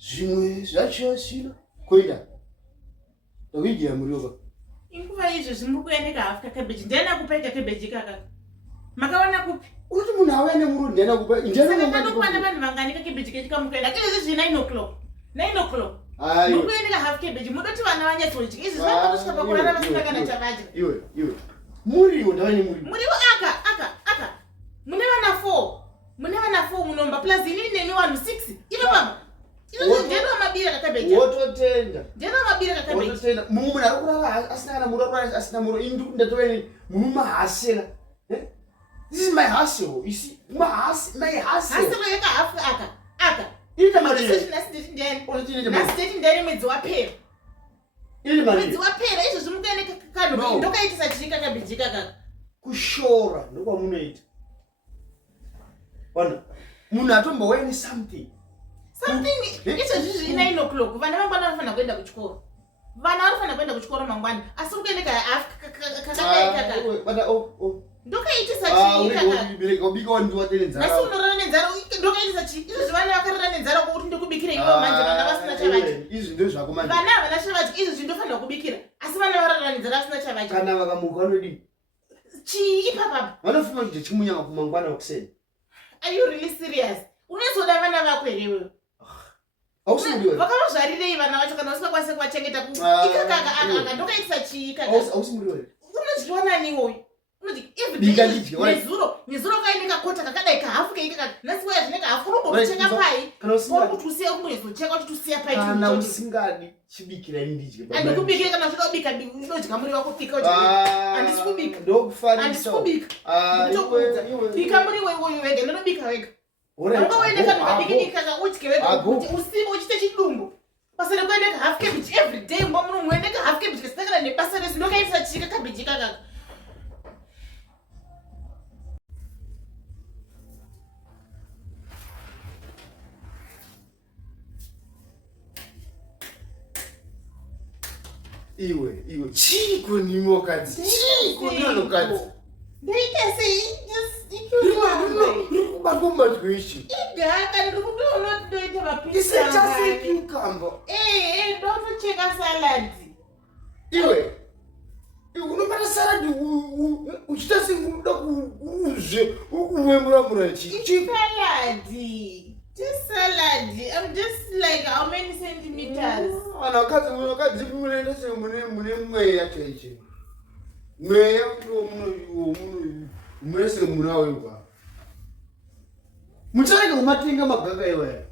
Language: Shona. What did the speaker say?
zvimwe zvacho asina kwenda ndakudya muriwo inguva izvo zvimuri kuendeka hafu kakabeji ndiana kupaita kabeji kaka makawana kupi unoti munhu auya nemuriwo ndiana kupa ndinokuwana vanhu vangani kakabeji kechi kamukaenda izvezvi 9 o'clock 9 o'clock muri kuendeka hafu kabeji mudoti vana vanyatsodya izvi zvaatosvika pakurara vasina kana chavadya iwe muriwo ndava nemuriwo muriwo aka mune vana 4 munomba plus inini nemi vanhu 6 ivo baba ndeno mabira kakabeji wototenda ndeno mabira kakabeji wototenda munhu ari kurara asina kana muriwo asina muriwo indu ndatoveni mumahasela this is my hustle you see my hustle hustle yeka hafu aka ita mari nasiteti ndani mwedzi wapera ili mari mwedzi wapera izvo zvimukuendeka kano ndokaitisa chii kakabeji kaka kushora ndokwamunoita ona munhu atomboweni something izvezvi 9 o'clock vana mangwana vanofanira kuenda kuchikoro vana vanofanira kuenda kuchikoro mangwana asi ukuendeka kakadai kaka ndokaitisa chii ubika wandiwatenenzara nasi unorara nenzara ndokaitisa chii izvezvi vana vakarara nenzara kokuti ndikubikira ivo manje vana vasina chavadya izvi ndo zvako manje vana havana chavadya izvezvi ndofanira kubikira asi vana varara nenzara vasina chavadya kana vakamuka vanodii chii ipapapa vanofuma kudya chimunyanga kumangwana wakuseni. Are you really serious? Unozoda vana vako here wewe? Ausimuriwe. Vakavazvarirei vana vacho kana usingakwanise kuvachengeta ku ikaka ndokaitisa chii kaka. Ausimuriwe. Unodyiwa nani iwoyo? Unodyi nezuro kaineka kota kakadai kahafu keikaka nasi waya zvineka hafu unombokucheka pai wakutusiya kumbozocheka uchitusiya pai kana usingadi chibikira indidye baba andikubikira kana zvida kubika ndodya muri wako pika uchibika handisi kubika ndokufanisa handisi kubika bika muri wewe wega ndinobika wega ungoendeka nokabikika kaka udye wega kuti usibe uchite chidumbu basa rekuendeka half cabbage every day mbomuno muendeka half cabbage kasakana nebasa resi ndokaitisa chika cabbage kaka. Iwe chiko ni mukadzi chiko ni anokadzi ndaita sei bakoma twishi igaka ndikutoona ndoita mapizza isachase cucumber ndotocheka salad iwe unobata salad uchita sekuda kuuzve ukuwemura chichi salad. Salad. I'm just like how many centimeters? Anakadzi munoenda semune mweya cheche. Mweya munese munawe kwa. Muchaika kumatenga magaka iwe.